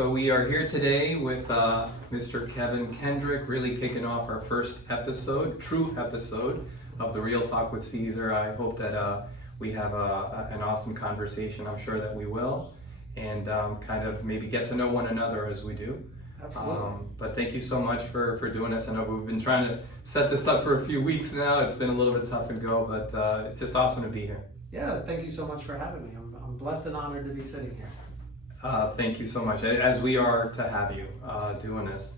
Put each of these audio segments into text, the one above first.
so we are here today with Mr. Kevin Kendrick, really kicking off our first episode, true episode of the Real Talk with Caesar. I hope that we have an awesome conversation. I'm sure that we will, and kind of maybe get to know one another as we do. Absolutely. But thank you so much for doing this. I know we've been trying to set this up for a few weeks now. It's been a little bit tough and go, but it's just awesome to be here. Yeah, thank you so much for having me. I'm blessed and honored to be sitting here. Thank you so much, as we are to have you doing this.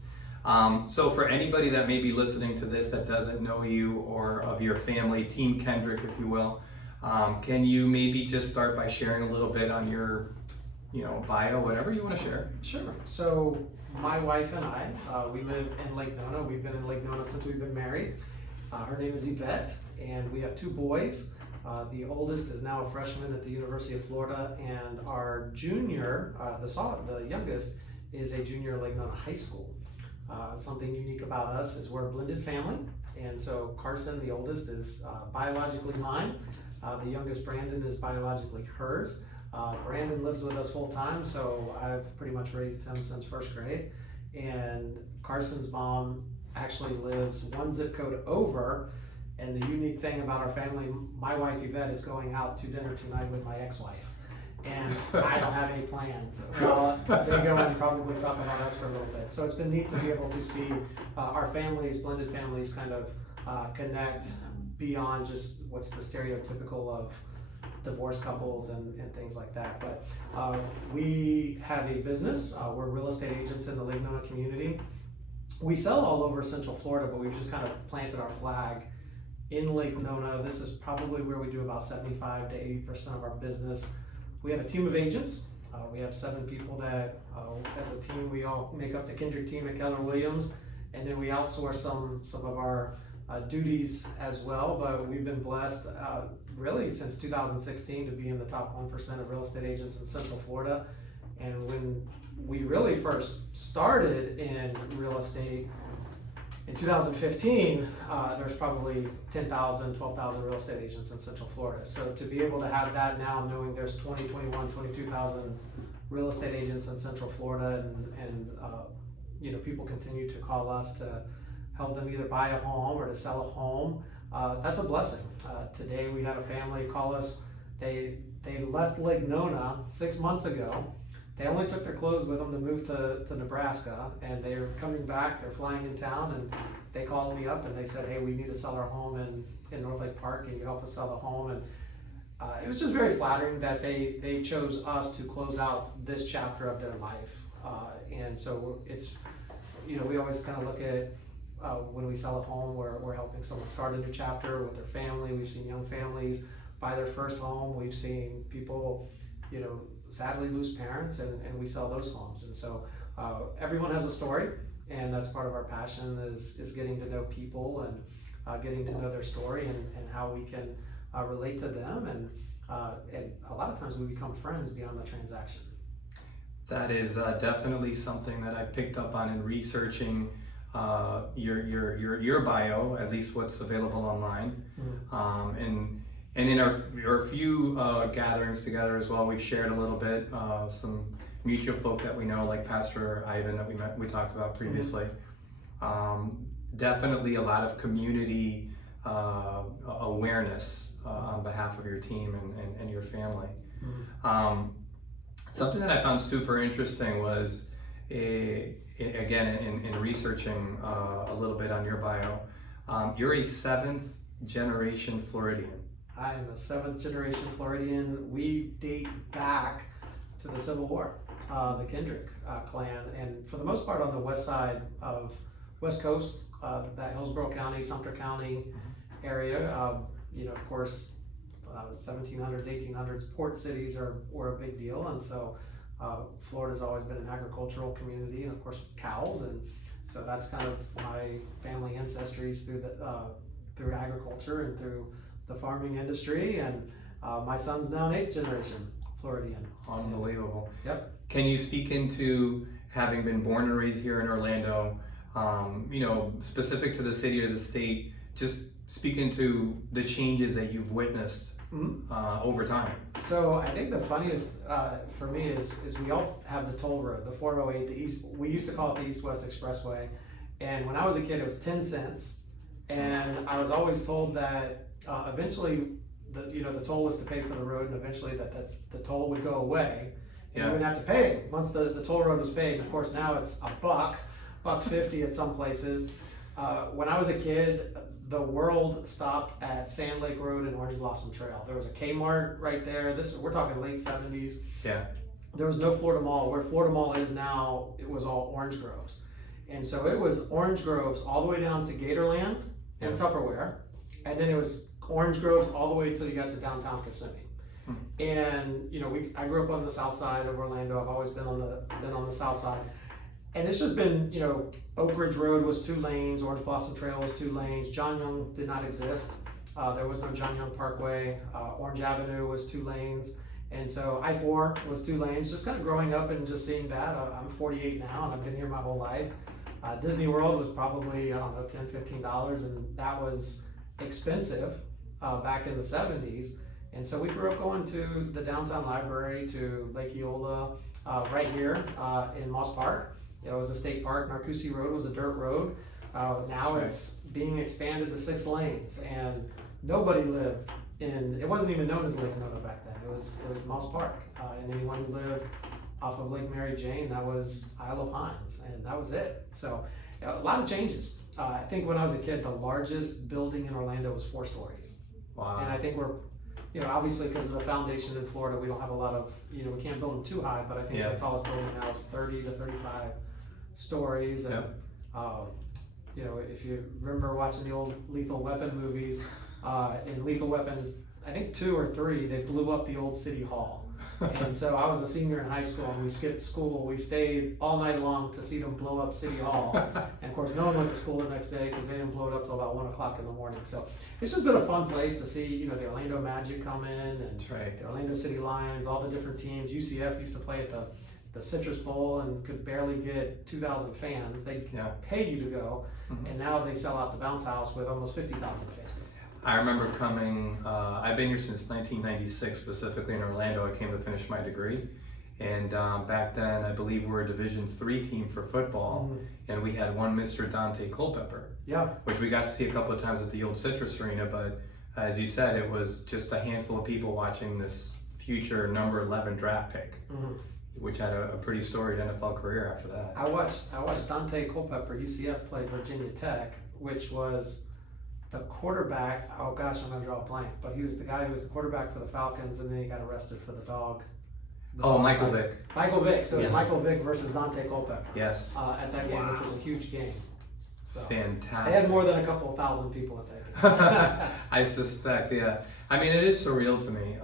So for anybody that may be listening to this that doesn't know you or of your family, Team Kendrick, if you will, can you maybe just start by sharing a little bit on your, bio, whatever you want to share? Sure. So my wife and I, we live in Lake Nona. We've been in Lake Nona since we've been married. Her name is Yvette, and we have two boys. The oldest is now a freshman at the University of Florida, and our junior, the youngest, is a junior at Lake Nona High School. Something unique about us is we're a blended family, and so Carson, the oldest, is biologically mine. The youngest, Brandon, is biologically hers. Brandon lives with us full time, so I've pretty much raised him since first grade. And Carson's mom actually lives one zip code over. And the unique thing about our family, my wife Yvette is going out to dinner tonight with my ex-wife. And I don't have any plans. Well, they go and probably talk about us for a little bit. So it's been neat to be able to see our families, blended families, kind of connect beyond just what's the stereotypical of divorced couples and things like that. But we have a business. We're real estate agents in the Lake Nona Community. We sell all over Central Florida, but we've just kind of planted our flag in Lake Nona. This is probably where we do about 75 to 80% of our business. We have a team of agents. We have 7 people that, as a team, we all make up the Kendrick Team at Keller Williams, and then we outsource some of our duties as well. But we've been blessed really since 2016 to be in the top 1% of real estate agents in Central Florida. And when we really first started in real estate, in 2015, there's probably 10,000, 12,000 real estate agents in Central Florida. So to be able to have that now, knowing there's 20, 21, 22,000 real estate agents in Central Florida, and people continue to call us to help them either buy a home or to sell a home, that's a blessing. Today we had a family call us. They left Lake Nona 6 months ago. They only took their clothes with them to move to Nebraska, and they're coming back. They're flying in town, and they called me up and they said, "Hey, we need to sell our home in North Lake Park. Can you help us sell the home?" And it was just very flattering that they chose us to close out this chapter of their life. And so it's, we always kind of look at when we sell a home, we're helping someone start a new chapter with their family. We've seen young families buy their first home. We've seen people, sadly lose parents, and we sell those homes. And so everyone has a story, and that's part of our passion is getting to know people and getting to know their story and how we can relate to them. And a lot of times we become friends beyond the transaction. That is definitely something that I picked up on in researching your bio, at least what's available online. Mm-hmm. And in our few gatherings together as well, we've shared a little bit, some mutual folk that we know, like Pastor Ivan that we talked about previously. Mm-hmm. Definitely a lot of community awareness on behalf of your team and your family. Mm-hmm. Something that I found super interesting was, again, in researching a little bit on your bio, you're a 7th generation Floridian. I am a 7th generation Floridian. We date back to the Civil War, the Kendrick clan, and for the most part on the west side of West Coast, that Hillsborough County, Sumter County area. Of course, 1700s, 1800s, port cities were a big deal, and so Florida's always been an agricultural community, and of course cows, and so that's kind of my family ancestries through agriculture and through the farming industry. And my son's now an 8th generation Floridian. Unbelievable. Yep. Can you speak into having been born and raised here in Orlando, specific to the city or the state, just speak into the changes that you've witnessed over time? So I think the funniest for me is we all have the toll road, the 408, the east. We used to call it the East-West Expressway, and when I was a kid, it was 10 cents, and I was always told that eventually, the toll was to pay for the road, and eventually that the toll would go away, and you wouldn't have to pay once the toll road was paid. Of course, now it's $1.50 at some places. When I was a kid, the world stopped at Sand Lake Road and Orange Blossom Trail. There was a Kmart right there. We're talking late 70s. Yeah. There was no Florida Mall. Where Florida Mall is now, it was all orange groves. And so it was orange groves all the way down to Gatorland and Tupperware. And then it was orange groves all the way till you got to downtown Kissimmee. And I grew up on the south side of Orlando. I've always been on the south side. And it's just been, Oak Ridge Road was 2 lanes, Orange Blossom Trail was 2 lanes, John Young did not exist. There was no John Young Parkway. Orange Avenue was 2 lanes. And so I-4 was 2 lanes. Just kind of growing up and just seeing that. I'm 48 now and I've been here my whole life. Disney World was probably, $10, $15, and that was expensive back in the 70s. And so we grew up going to the downtown library, to Lake Eola, right here in Moss Park. It was a state park. Narcoossee Road was a dirt road. Now it's being expanded to 6 lanes, and nobody lived it wasn't even known as Lake Nona back then. It was Moss Park, and anyone who lived off of Lake Mary Jane, that was Isle of Pines, and that was it. So a lot of changes. I think when I was a kid, the largest building in Orlando was 4 stories. Wow. And I think we're, obviously because of the foundation in Florida, we don't have a lot of, we can't build them too high, but I think the tallest building now is 30 to 35 stories. And, if you remember watching the old Lethal Weapon movies, in Lethal Weapon, I think 2 or 3, they blew up the old city hall. And so I was a senior in high school, and we skipped school. We stayed all night long to see them blow up City Hall. And of course, no one went to school the next day because they didn't blow it up till about 1 o'clock in the morning. So it's just been a fun place to see, the Orlando Magic come in, and the Orlando City Lions, all the different teams. UCF used to play at the Citrus Bowl and could barely get 2,000 fans. They pay you to go, and now they sell out the bounce house with almost 50,000 fans. I remember coming, I've been here since 1996, specifically in Orlando. I came to finish my degree. And back then, I believe we were a Division III team for football. And we had one Mr. Dante Culpepper, which we got to see a couple of times at the old Citrus Arena. But as you said, it was just a handful of people watching this future number 11 draft pick, which had a pretty storied NFL career after that. I watched Dante Culpepper, UCF, play Virginia Tech, which was the quarterback. Oh gosh, I'm gonna draw a blank. But he was the guy who was the quarterback for the Falcons, and then he got arrested for the dog. Michael Vick. Michael Vick. So it was Michael Vick versus Dante Culpepper. Yes. At that game, which was a huge game. So Fantastic. They had more than a couple of thousand people at that game. I suspect, I mean, it is surreal to me.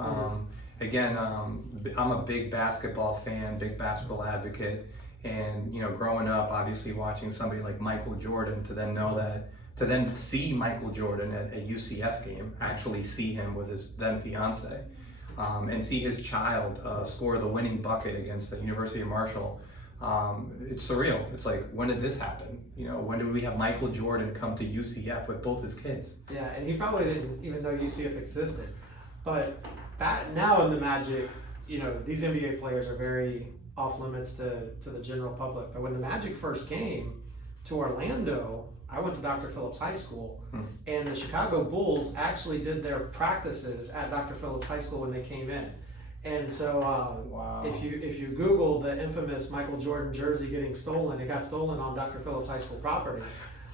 Again, I'm a big basketball fan, big basketball advocate, and growing up, obviously watching somebody like Michael Jordan, to then see Michael Jordan at a UCF game, actually see him with his then fiance, and see his child score the winning bucket against the University of Marshall. It's surreal. It's like, when did this happen? When did we have Michael Jordan come to UCF with both his kids? Yeah, and he probably didn't even know UCF existed. But now in the Magic, these NBA players are very off limits to the general public. But when the Magic first came to Orlando, I went to Dr. Phillips High School, and the Chicago Bulls actually did their practices at Dr. Phillips High School when they came in. And so if you Google the infamous Michael Jordan jersey getting stolen, it got stolen on Dr. Phillips High School property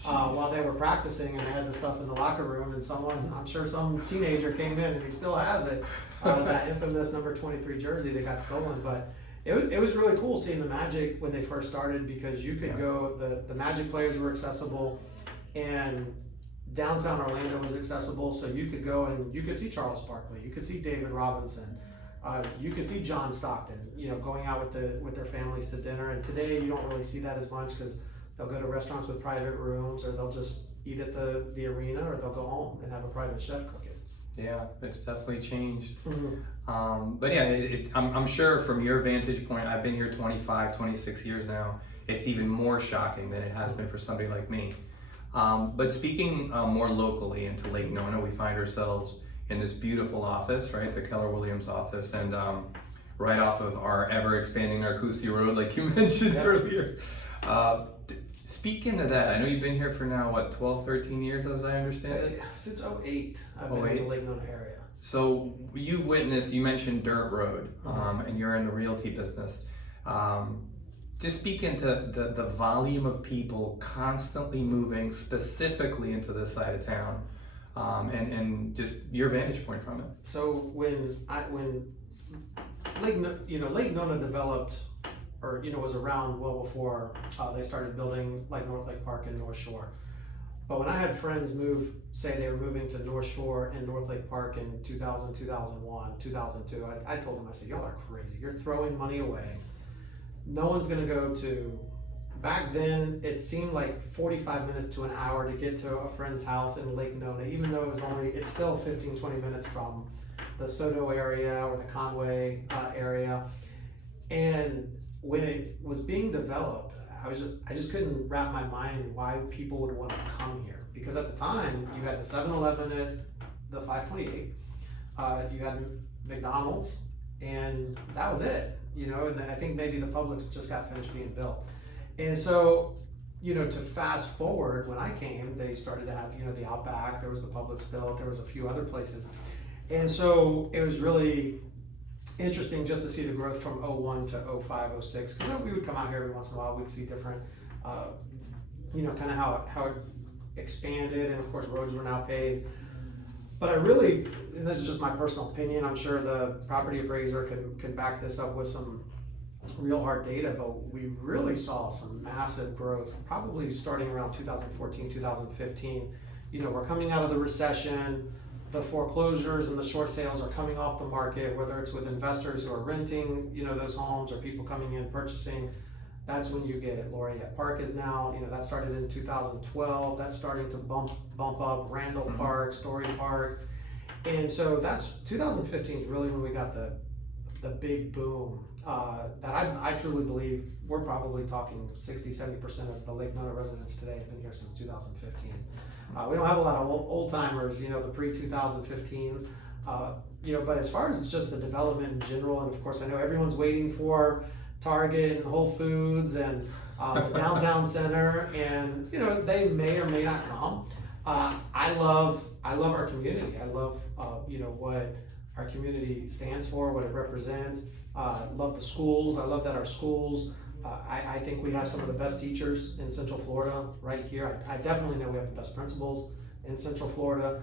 while they were practicing, and they had the stuff in the locker room, and I'm sure some teenager came in, and he still has it, that infamous number 23 jersey that got stolen. But it was really cool seeing the Magic when they first started, because you could go, the Magic players were accessible, and downtown Orlando was accessible, so you could go and you could see Charles Barkley, you could see David Robinson, you could see John Stockton, going out with their families to dinner. And today you don't really see that as much, because they'll go to restaurants with private rooms, or they'll just eat at the arena, or they'll go home and have a private chef cook it. Yeah, it's definitely changed. But yeah, I'm sure from your vantage point, I've been here 25, 26 years now, it's even more shocking than it has been for somebody like me. But speaking more locally into Lake Nona, we find ourselves in this beautiful office, right, the Keller Williams office, and right off of our ever expanding Narcoossee Road, like you mentioned earlier. Speak into that. I know you've been here for now, what, 12, 13 years, as I understand it? Since '08, I've been in the Lake Nona area. So you mentioned dirt road, and you're in the realty business. Just speak into the volume of people constantly moving specifically into this side of town, and just your vantage point from it. So when Lake Nona developed, or was around well before they started building like North Lake Park and North Shore. But when I had friends say they were moving to North Shore and North Lake Park in 2000, 2001, 2002, I told them, I said, y'all are crazy. You're throwing money away. No one's gonna go to, back then it seemed like 45 minutes to an hour to get to a friend's house in Lake Nona, even though it's still 15, 20 minutes from the Soto area or the Conway area. And when it was being developed, I just couldn't wrap my mind why people would want to come here. Because at the time, you had the 7-Eleven at the 528, you had McDonald's, and that was it. And I think maybe the Publix just got finished being built. And so, to fast forward, when I came, they started to have, the Outback, there was the Publix built, there was a few other places. And so it was really interesting just to see the growth from '01 to '05, '06. Because we would come out here every once in a while, we'd see different, kind of how it expanded, and of course roads were now paved. But I really, and this is just my personal opinion, I'm sure the property appraiser can back this up with some real hard data, but we really saw some massive growth, probably starting around 2014, 2015. We're coming out of the recession. The foreclosures and the short sales are coming off the market, whether it's with investors who are renting, those homes, or people coming in purchasing. That's when you get Laureate Park is now, that started in 2012. That's starting to bump up. Randall Park, Story Park. And so that's 2015 is really when we got the big boom that I truly believe we're probably talking 60-70% of the Lake Nona residents today have been here since 2015. We don't have a lot of old timers, the pre-2015s, but as far as just the development in general, and of course I know everyone's waiting for Target and Whole Foods and the downtown center, and they may or may not come. I love our community. I love what our community stands for, what it represents. Love the schools. I love that our schools. I think we have some of the best teachers in Central Florida right here. I definitely know we have the best principals in Central Florida,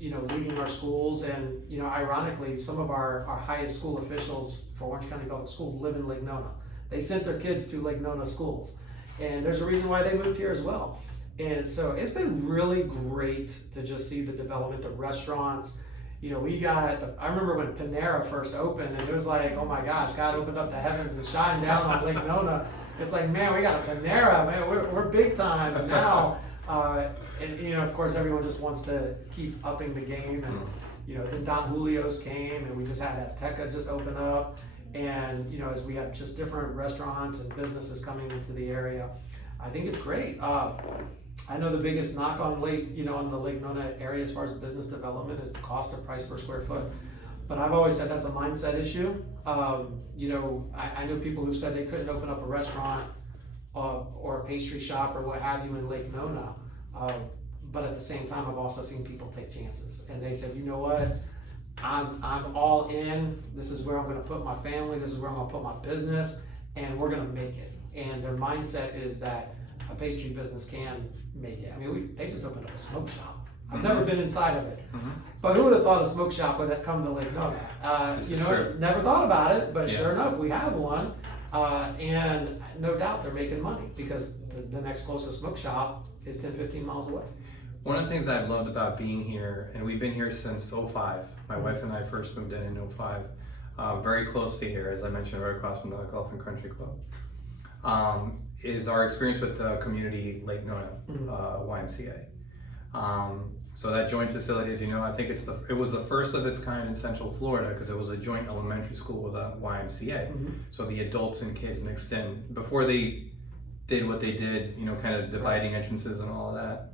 leading our schools. And, ironically, some of our highest school officials for Orange County Public Schools live in Lake Nona. They sent their kids to Lake Nona schools. And there's a reason why they moved here as well. And so it's been really great to just see the development of restaurants. I remember when Panera first opened, and it was like, oh my gosh, God opened up the heavens and shined down on Lake Nona. It's like, man, we got a Panera, man, we're big time. And now, of course, everyone just wants to keep upping the game. And, then Don Julio's came, and we just had Azteca just open up. And, as we have just different restaurants and businesses coming into the area, I think it's great. I know the biggest knock on on the Lake Nona area as far as business development is the cost of price per square foot. But I've always said that's a mindset issue. I know people who said they couldn't open up a restaurant or a pastry shop or what have you in Lake Nona. But at the same time, I've also seen people take chances. And they said, you know what? I'm all in. This is where I'm going to put my family. This is where I'm going to put my business. And we're going to make it. And their mindset is that a pastry business can make it. I mean, they just opened up a smoke shop. I've never been inside of it, but who would have thought a smoke shop would have come to Lake Nona? Never thought about it, but sure enough, we have one, and no doubt they're making money because the next closest smoke shop is 10-15 miles away. One of the things I've loved about being here, and we've been here since '05. My wife and I first moved in '05, very close to here, as I mentioned, right across from the Golf and Country Club. Is our experience with the community Lake Nona YMCA. So that joint facility, as you know, I think it was the first of its kind in Central Florida because it was a joint elementary school with a YMCA. So the adults and kids mixed in before they did what they did, kind of dividing entrances and all of that.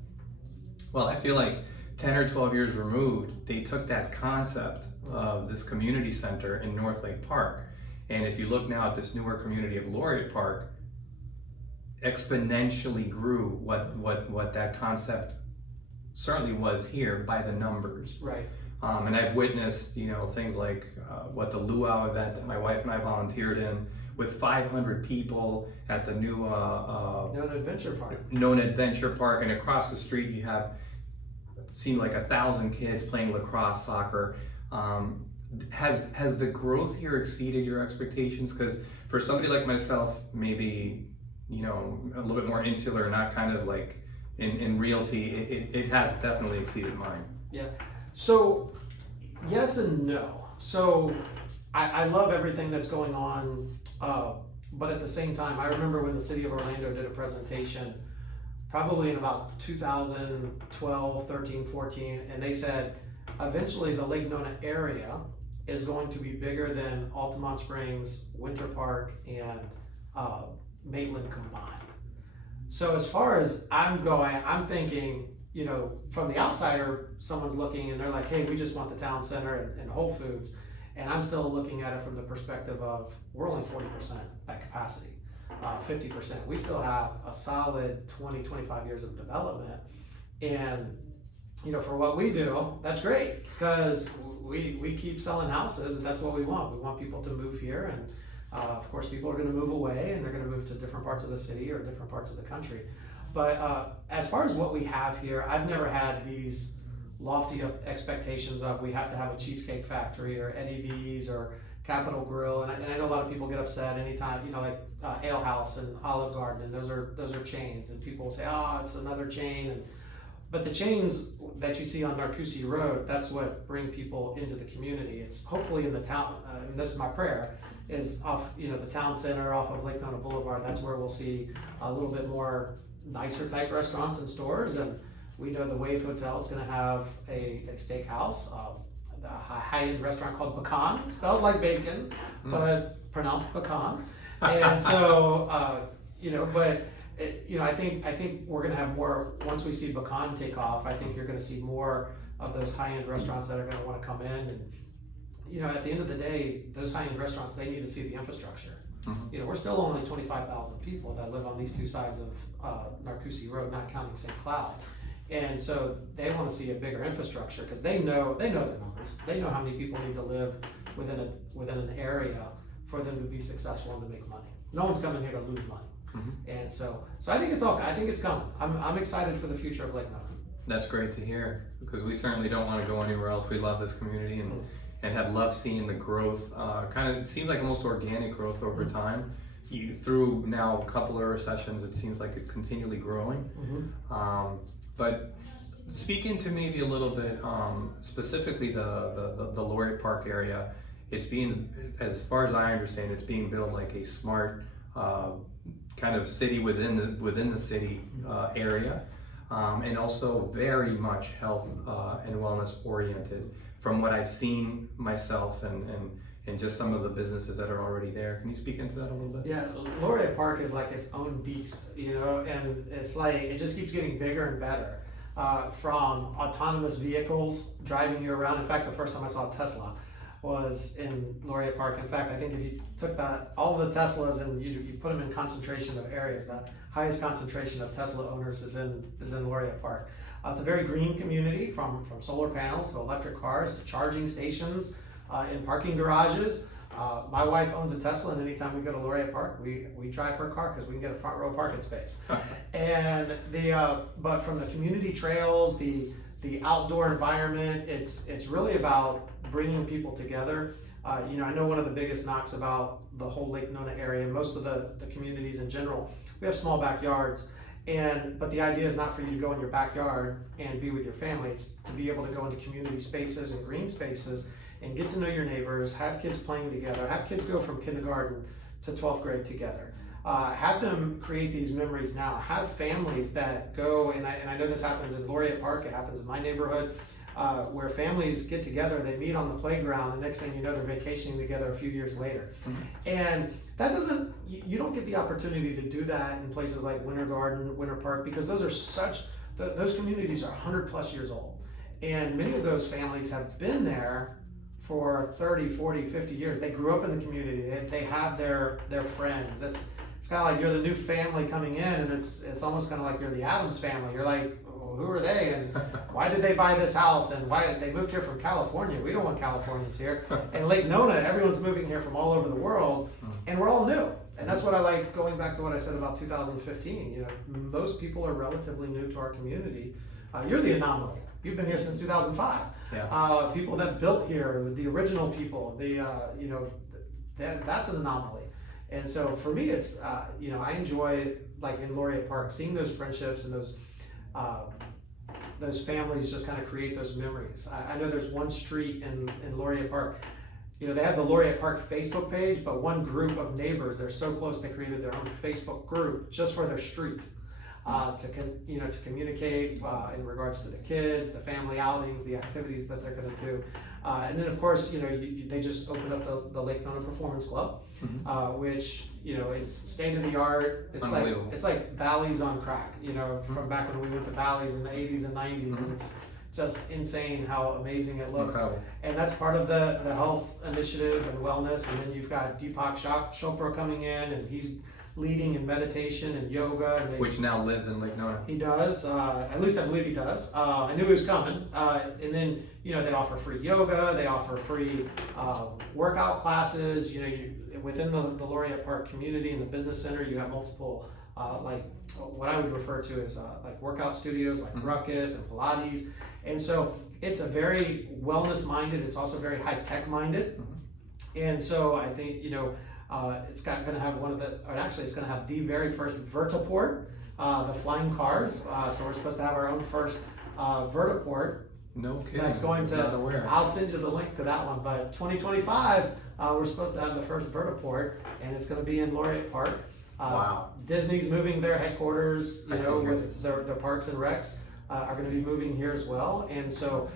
Well, I feel like 10 or 12 years removed, they took that concept of this community center in North Lake Park. And if you look now at this newer community of Laureate Park, exponentially grew what that concept certainly was here by the numbers. Right. And I've witnessed, things like what the luau event that my wife and I volunteered in with 500 people at the new Nona Adventure Park. Nona Adventure Park, and across the street you have seemed like 1,000 kids playing lacrosse, soccer. Has the growth here exceeded your expectations? Because for somebody like myself, maybe a little bit more insular, not kind of like in realty, it has definitely exceeded mine. Yeah. So yes and no. So I love everything that's going on, but at the same time, I remember when the city of Orlando did a presentation, probably in about 2012, 13, 14, and they said, eventually the Lake Nona area is going to be bigger than Altamont Springs, Winter Park, and Maitland combined. So as far as I'm going, I'm thinking, from the outsider, someone's looking and they're like, hey, we just want the town center and Whole Foods. And I'm still looking at it from the perspective of, we're only 40% at capacity, 50%. We still have a solid 20, 25 years of development. And, for what we do, that's great, because we keep selling houses, and that's what we want. We want people to move here, and of course, people are going to move away, and they're going to move to different parts of the city or different parts of the country. But as far as what we have here, I've never had these lofty expectations of we have to have a Cheesecake Factory or Eddie V's or Capitol Grill, and I know a lot of people get upset anytime, like Ale House and Olive Garden, and those are chains, and people will say, oh, it's another chain. But the chains that you see on Narcoossee Road, that's what bring people into the community. It's hopefully in the town, and this is my prayer, is off, the town center off of Lake Nona Boulevard. That's where we'll see a little bit more nicer type restaurants and stores. And we know the Wave Hotel is going to have a steakhouse, a high-end restaurant called Pecan, spelled like bacon, but pronounced pecan. And so, I think we're going to have more, once we see Pecan take off, I think you're going to see more of those high-end restaurants that are going to want to come in. And, at the end of the day, those high-end restaurants, they need to see the infrastructure. Mm-hmm. We're still only 25,000 people that live on these two sides of Narcoossee Road, not counting St. Cloud. And so they want to see a bigger infrastructure, because they know their numbers. They know how many people need to live within an area for them to be successful and to make money. No one's coming here to lose money. Mm-hmm. And so I think it's coming. I'm excited for the future of Lake Nona. That's great to hear, because we certainly don't want to go anywhere else. We love this community and have loved seeing the growth. It seems like almost organic growth over time. Through now a couple of recessions, it seems like it's continually growing. Mm-hmm. But speaking to maybe a little bit specifically the Laureate Park area, it's being, as far as I understand, it's being built like a smart kind of city within the city area, and also very much health and wellness oriented from what I've seen myself and just some of the businesses that are already there. Can you speak into that a little bit? Yeah, Laureate Park is like its own beast, and it's like, it just keeps getting bigger and better. From autonomous vehicles driving you around. In fact, the first time I saw a Tesla was in Laureate Park. In fact, I think if you took all the Teslas and you put them in concentration of areas, the highest concentration of Tesla owners is in Laureate Park. It's a very green community, from solar panels to electric cars to charging stations in parking garages. My wife owns a Tesla, and anytime we go to Laureate Park, we drive her car because we can get a front row parking space. And but from the community trails, the outdoor environment, it's really about bringing people together. I know one of the biggest knocks about the whole Lake Nona area, most of the communities in general, we have small backyards. But the idea is not for you to go in your backyard and be with your family. It's to be able to go into community spaces and green spaces and get to know your neighbors, have kids playing together, have kids go from kindergarten to 12th grade together. Have them create these memories now. Have families that go, and I know this happens in Laureate Park, it happens in my neighborhood, where families get together, they meet on the playground, and next thing you know, they're vacationing together a few years later. Mm-hmm. And that you don't get the opportunity to do that in places like Winter Garden, Winter Park, because those communities are 100 plus years old. And many of those families have been there for 30, 40, 50 years. They grew up in the community. They have their friends. It's kind of like you're the new family coming in, and it's almost kind of like you're the Addams family. You're like, well, who are they, and why did they buy this house, and why they moved here from California? We don't want Californians here. And Lake Nona, everyone's moving here from all over the world, and we're all new. And that's what I like, going back to what I said about 2015. You know, most people are relatively new to our community. You're the anomaly. You've been here since 2005. Yeah. People that built here, the original people, that's an anomaly. And so for me, it's, I enjoy, like in Laureate Park, seeing those friendships and those families just kind of create those memories. I know there's one street in Laureate Park, they have the Laureate Park Facebook page, but one group of neighbors, they're so close they created their own Facebook group just for their street. To communicate in regards to the kids, the family outings, the activities that they're going to do. And then of course, they just opened up the Lake Nona Performance Club, which, is state of the art. It's like Bally's on crack, from back when we went to Bally's in the 80s and 90s, and it's just insane how amazing it looks. Incredible. And that's part of the health initiative and wellness. And then you've got Deepak Chopra coming in, and he's leading in meditation and yoga. And which now lives in Lake Nona. He does, at least I believe he does. I knew he was coming. And then, they offer free yoga, they offer free workout classes. Within the Laureate Park community and the business center, you have multiple, like what I would refer to as like workout studios, like Ruckus and Pilates. And so it's a very wellness minded, it's also very high tech minded. And so I think, it's going to have it's going to have the very first vertiport, the flying cars. So we're supposed to have our own first vertiport. No kidding. That's going to, not aware. I'll send you the link to that one. But 2025, we're supposed to have the first vertiport, and it's going to be in Laureate Park. Wow. Disney's moving their headquarters, with their parks and recs are going to be moving here as well. And so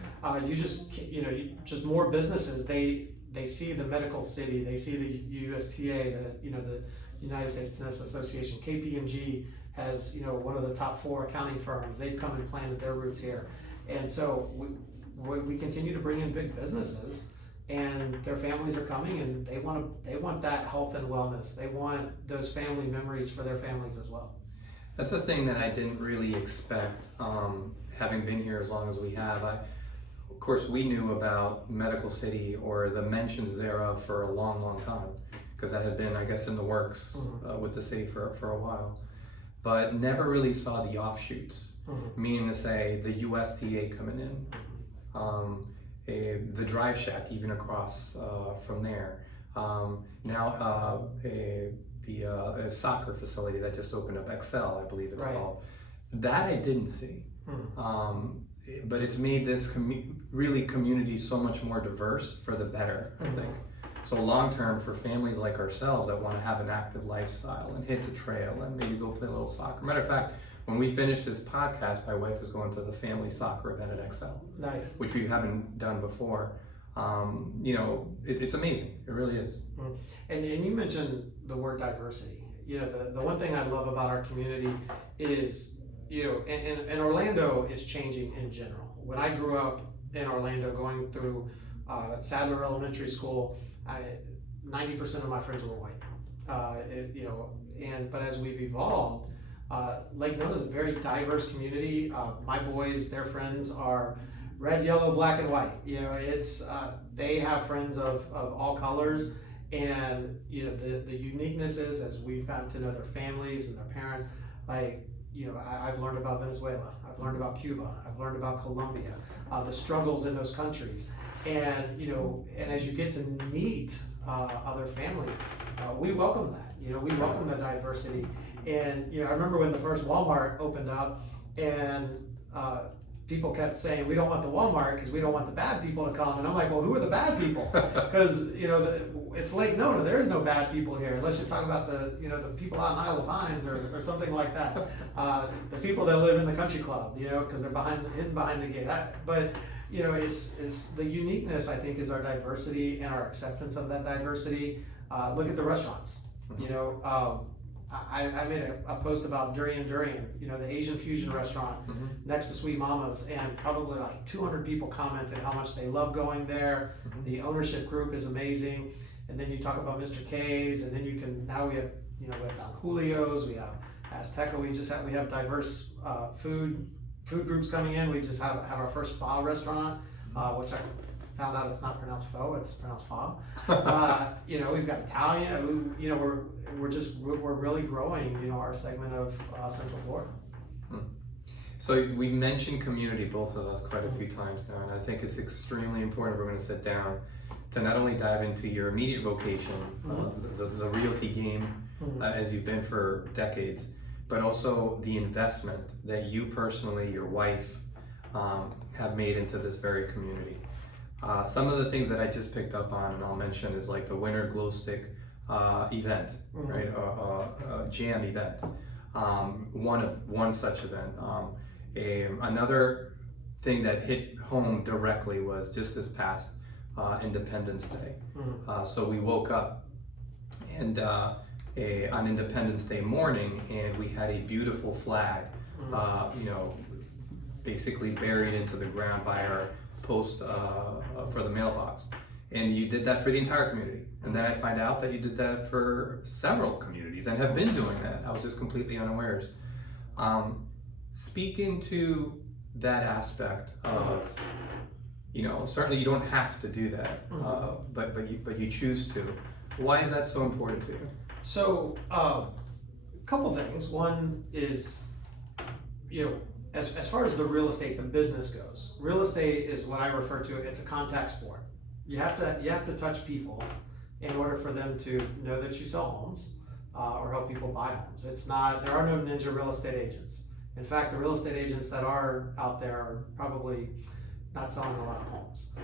just more businesses, they see the medical city, they see the USTA, the United States Tennis Association, KPMG has, one of the top 4 accounting firms. They've come and planted their roots here. And so we continue to bring in big businesses, and their families are coming, and they want that health and wellness. They want those family memories for their families as well. That's a thing that I didn't really expect, having been here as long as we have. Of course, we knew about Medical City, or the mentions thereof, for a long, long time, because that had been, I guess, in the works with the city for a while, but never really saw the offshoots, meaning to say the USTA coming in, the Drive Shack even across from there. Now the soccer facility that just opened up, Excel, I believe it's called. That I didn't see. But it's made this community so much more diverse for the better, I think. So long term, for families like ourselves that want to have an active lifestyle and hit the trail and maybe go play a little soccer. Matter of fact, when we finish this podcast, my wife is going to the family soccer event at Excel. Nice. Which we haven't done before. It's amazing. It really is. And you mentioned the word diversity. The one thing I love about our community is, and Orlando is changing in general. When I grew up in Orlando, going through Sadler Elementary School, 90% of my friends were white. But as we've evolved, Lake Nona is a very diverse community. My boys, their friends are red, yellow, black, and white. They have friends of all colors, and the uniqueness is, as we've gotten to know their families and their parents, I've learned about Venezuela, I've learned about Cuba, I've learned about Colombia, the struggles in those countries. And, and as you get to meet other families, we welcome that, we welcome the diversity. And, I remember when the first Walmart opened up, and people kept saying, we don't want the Walmart because we don't want the bad people to come. And I'm like, well, who are the bad people? Because, it's Lake Nona. There is no bad people here, unless you're talking about the people out in Isle of Pines or something like that. The people that live in the country club, because they're hidden behind the gate. But it's the uniqueness, I think, is our diversity and our acceptance of that diversity. Look at the restaurants. I made a post about Durian, the Asian fusion restaurant next to Sweet Mama's, and probably like 200 people commented how much they love going there. The ownership group is amazing. And then you talk about Mr. K's, and then now we have, we have Don Julio's, we have Azteca, we have diverse food groups coming in. We just have our first pho restaurant, which I found out it's not pronounced pho, it's pronounced pho. We've got Italian. We're really growing, our segment of Central Florida. So we mentioned community, both of us, quite a few times now, and I think it's extremely important. We're going to sit down to not only dive into your immediate vocation, the realty game, as you've been for decades, but also the investment that you personally, your wife, have made into this very community. Some of the things that I just picked up on, and I'll mention, is like the Winter Glow Stick event, right? Jam event. One such event. Another thing that hit home directly was just this past Independence Day. So we woke up and on Independence Day morning, and we had a beautiful flag, basically buried into the ground by our post for the mailbox. And you did that for the entire community. And then I find out that you did that for several communities and have been doing that. I was just completely unawares. Speak into that aspect of, certainly you don't have to do that, but you choose to. Why is that so important to you? So, a couple things. One is, as far as the real estate, the business goes, real estate is what I refer to, it's a contact sport. You have to touch people in order for them to know that you sell homes or help people buy homes. There are no ninja real estate agents. In fact, the real estate agents that are out there are probably not selling a lot of homes.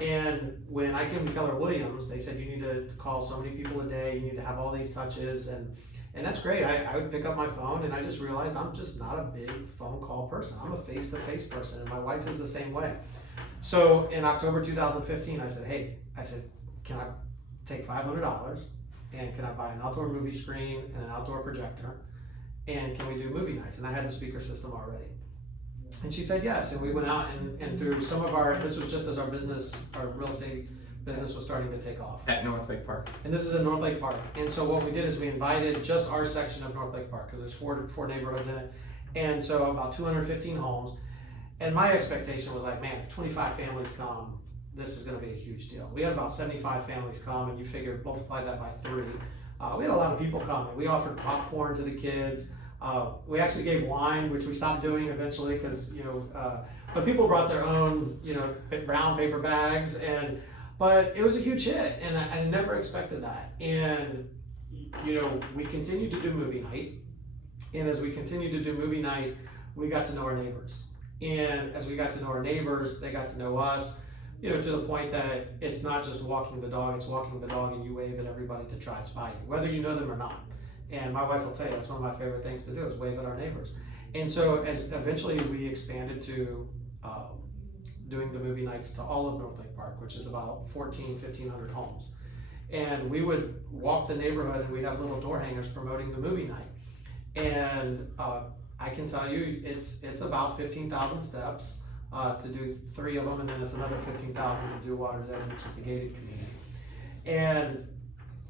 And when I came to Keller Williams, they said you need to call so many people a day, you need to have all these touches, and that's great. I would pick up my phone, and I just realized I'm just not a big phone call person. I'm a face-to-face person, and my wife is the same way. So in October 2015, I said, can I take $500 and can I buy an outdoor movie screen and an outdoor projector, and can we do movie nights? And I had the speaker system already. And she said yes, and we went out and through some of this was just as our real estate business was starting to take off. At North Lake Park. And this is in North Lake Park. And so what we did is we invited just our section of North Lake Park, because there's four neighborhoods in it. And so about 215 homes. And my expectation was like, man, if 25 families come, this is gonna be a huge deal. We had about 75 families come, and you figure multiply that by 3. We had a lot of people coming. We offered popcorn to the kids. We actually gave wine, which we stopped doing eventually because, but people brought their own, brown paper bags, but it was a huge hit, and I never expected that. And, we continued to do movie night, and as we continued to do movie night, we got to know our neighbors. And as we got to know our neighbors, they got to know us, to the point that it's not just walking the dog, it's walking the dog and you wave at everybody that drives by you, whether you know them or not. And my wife will tell you, that's one of my favorite things to do, is wave at our neighbors. And so as eventually we expanded to doing the movie nights to all of North Lake Park, which is about 1,500 homes. And we would walk the neighborhood, and we'd have little door hangers promoting the movie night. And I can tell you, it's about 15,000 steps to do 3 of them, and then it's another 15,000 to do Water's Edge, which is the gated community. And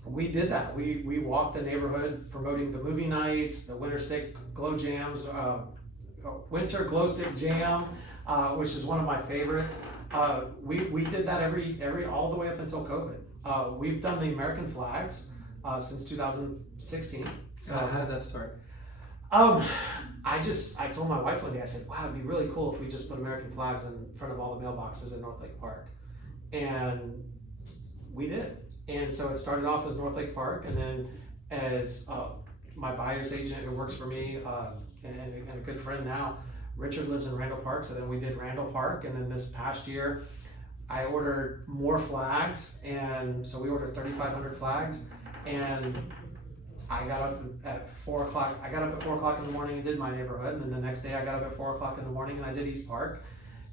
we did that. We walked the neighborhood promoting the movie nights, the winter stick glow jams, winter glow stick jam, which is one of my favorites. We did that every all the way up until COVID. We've done the American flags since 2016. So how did that start? I told my wife one day, I said, wow, it'd be really cool if we just put American flags in front of all the mailboxes in North Lake Park. And we did. And so it started off as North Lake Park, and then as my buyer's agent who works for me and a good friend now, Richard lives in Randall Park, so then we did Randall Park, and then this past year I ordered more flags, and so we ordered 3,500 flags, and I got up at 4 o'clock. I got up at 4 o'clock in the morning and did my neighborhood, and then the next day I got up at 4 o'clock in the morning and I did East Park.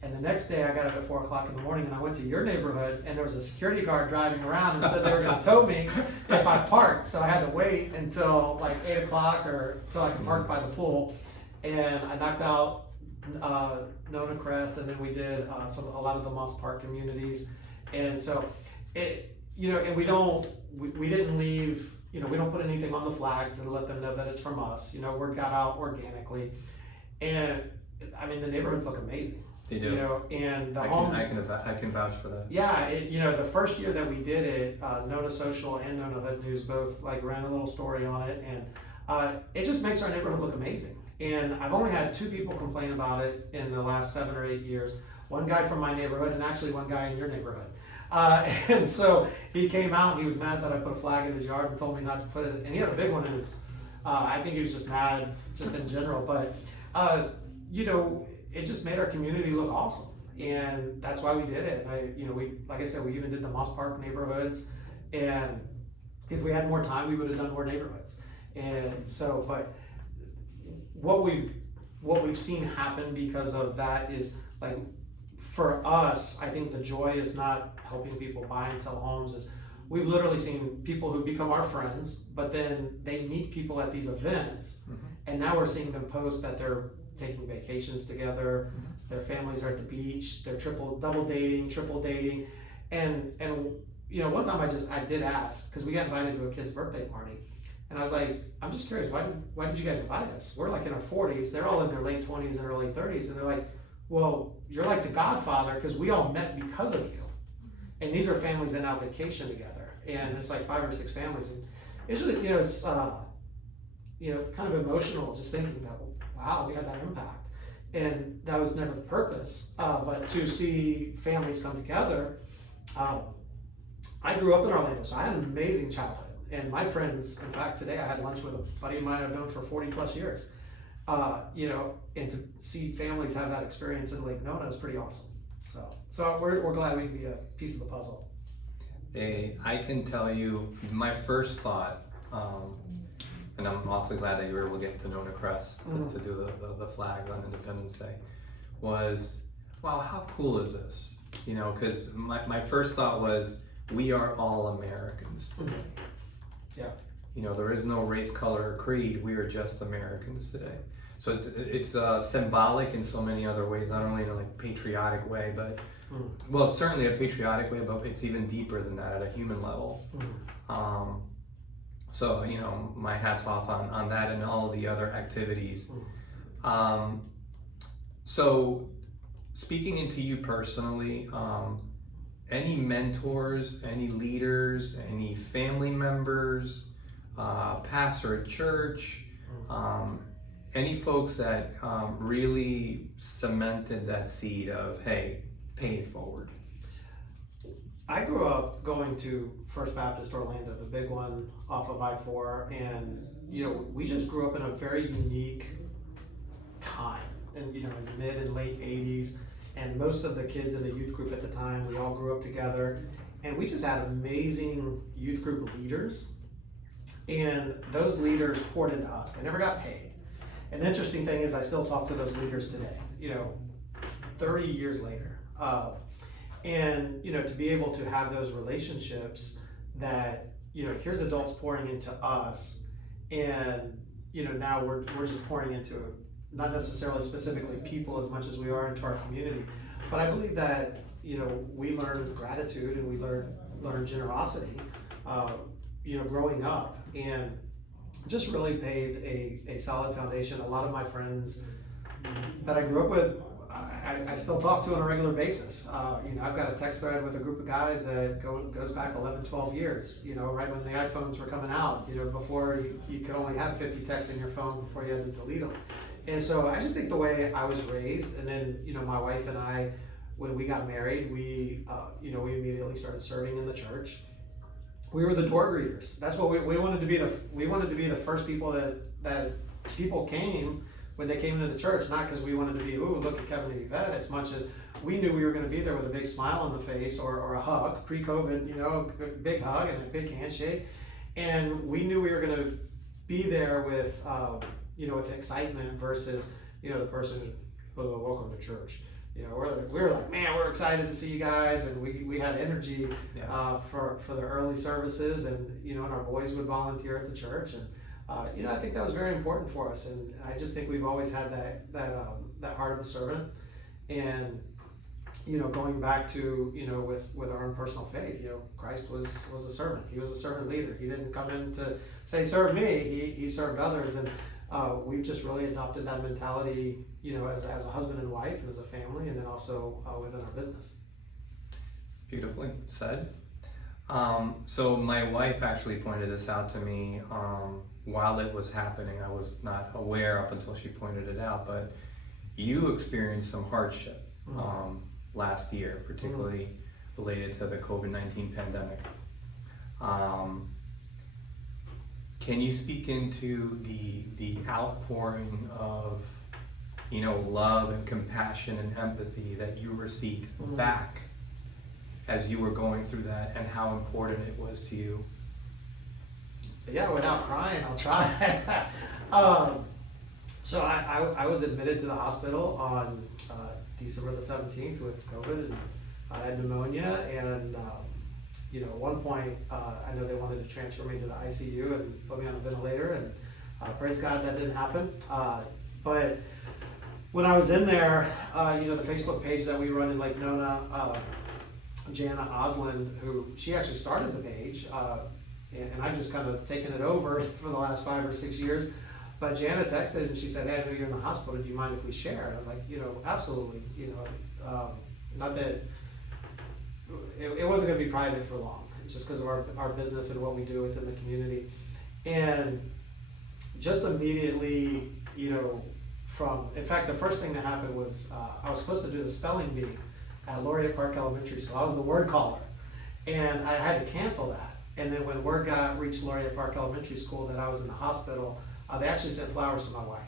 And the next day I got up at 4 o'clock in the morning and I went to your neighborhood and there was a security guard driving around and said they were gonna tow me if I parked. So I had to wait until like 8 o'clock or until I could park by the pool. And I knocked out Nona Crest, and then we did a lot of the Moss Park communities. And so it, you know, and we didn't leave, you know, we don't put anything on the flag to let them know that it's from us. You know, word got out organically. And I mean, the neighborhoods look amazing. They do. You know, and the homes. I can vouch for that. Yeah, you know, the first year that we did it, Nona Social and Nona Hood News both like ran a little story on it, and it just makes our neighborhood look amazing. And I've only had 2 people complain about it in the last 7 or 8 years. One guy from my neighborhood, and actually one guy in your neighborhood. And so he came out and he was mad that I put a flag in his yard and told me not to put it. And he had a big one in his. I think he was just mad, just in general. But you know, it just made our community look awesome, and that's why we did it. You know, like I said, we even did the Moss Park neighborhoods, and if we had more time, we would have done more neighborhoods. And so, but what we've seen happen because of that is, like, for us, I think the joy is not helping people buy and sell homes. Is we've literally seen people who become our friends, but then they meet people at these events, and now we're seeing them post that they're taking vacations together, their families are at the beach, they're double dating, triple dating, and you know, one time I did ask, because we got invited to a kid's birthday party, and I was like, I'm just curious, why did you guys invite us? We're like in our 40s, they're all in their late 20s and early 30s, and they're like, well, you're like the godfather, because we all met because of you, and these are families that now vacation together, and it's like 5 or 6 families, and it's really, you know, it's you know, kind of emotional just thinking about, wow, we had that impact. And that was never the purpose. But to see families come together, I grew up in Orlando, so I had an amazing childhood. And my friends, in fact, today I had lunch with a buddy of mine I've known for 40 plus years. You know, and to see families have that experience in Lake Nona is pretty awesome. So we're glad we can be a piece of the puzzle. I can tell you, my first thought, and I'm awfully glad that you were able to get to Nona Crest to do the flags on Independence Day, was, wow, how cool is this? You know, because my first thought was, we are all Americans today. Yeah. You know, there is no race, color, or creed. We are just Americans today. So it's symbolic in so many other ways, not only in a like patriotic way, but well, certainly a patriotic way, but it's even deeper than that at a human level. So, you know, my hat's off on that and all of the other activities. So, speaking into you personally, any mentors, any leaders, any family members, pastor at church, any folks that really cemented that seed of, hey, pay it forward? I grew up going to First Baptist Orlando, the big one off of I-4, and you know, we just grew up in a very unique time, and you know, in the mid and late 80s, and most of the kids in the youth group at the time, we all grew up together, and we just had amazing youth group leaders, and those leaders poured into us. They never got paid. And the interesting thing is, I still talk to those leaders today, you know, 30 years later. And you know, to be able to have those relationships that, you know, here's adults pouring into us, and you know, now we're just pouring into not necessarily specifically people as much as we are into our community. But I believe that, you know, we learn gratitude and we learn generosity, you know, growing up, and just really paved a solid foundation. A lot of my friends that I grew up with, I still talk to on a regular basis. You know, I've got a text thread with a group of guys that goes back 11, 12 years, you know, right when the iPhones were coming out, you know, before you could only have 50 texts in your phone before you had to delete them. And so I just think the way I was raised, and then, you know, my wife and I, when we got married, we, you know, we immediately started serving in the church. We were the door greeters. That's what we wanted to be. We wanted to be the first people that people came when they came into the church, not because we wanted to be, ooh, look at Kevin and Yvette, as much as we knew we were going to be there with a big smile on the face or a hug, pre-COVID, you know, a big hug and a big handshake. And we knew we were going to be there with, you know, with excitement versus, you know, the person who, hello, welcome to church. we were like, man, we're excited to see you guys, and we had energy for the early services, and and our boys would volunteer at the church, and I think that was very important for us, and I just think we've always had that heart of a servant, and going back to with our own personal faith, Christ was a servant. He was a servant leader. He didn't come in to say serve me. He served others, and we've just really adopted that mentality, as a husband and wife, and as a family, and then also within our business. Beautifully said. So my wife actually pointed this out to me while it was happening. I was not aware up until she pointed it out, but you experienced some hardship last year, particularly related to the COVID-19 pandemic. Can you speak into the outpouring of love and compassion and empathy that you received back as you were going through that, and how important it was to you? Yeah, without crying, I'll try. So I was admitted to the hospital on December the 17th with COVID, and I had pneumonia, and at one point I know they wanted to transfer me to the ICU and put me on a ventilator, and praise God that didn't happen. But when I was in there, the Facebook page that we run in Lake Nona, Jana Osland, she actually started the page, and I've just kind of taken it over for the last 5 or 6 years. But Jana texted and she said, "Hey, I know you're in the hospital. Do you mind if we share?" And I was like, absolutely. Not that it wasn't going to be private for long, just because of our business and what we do within the community. And just immediately, in fact, the first thing that happened was I was supposed to do the spelling bee at Laurier Park Elementary School. I was the word caller, and I had to cancel that. And then when word reached Laurier Park Elementary School that I was in the hospital, they actually sent flowers to my wife.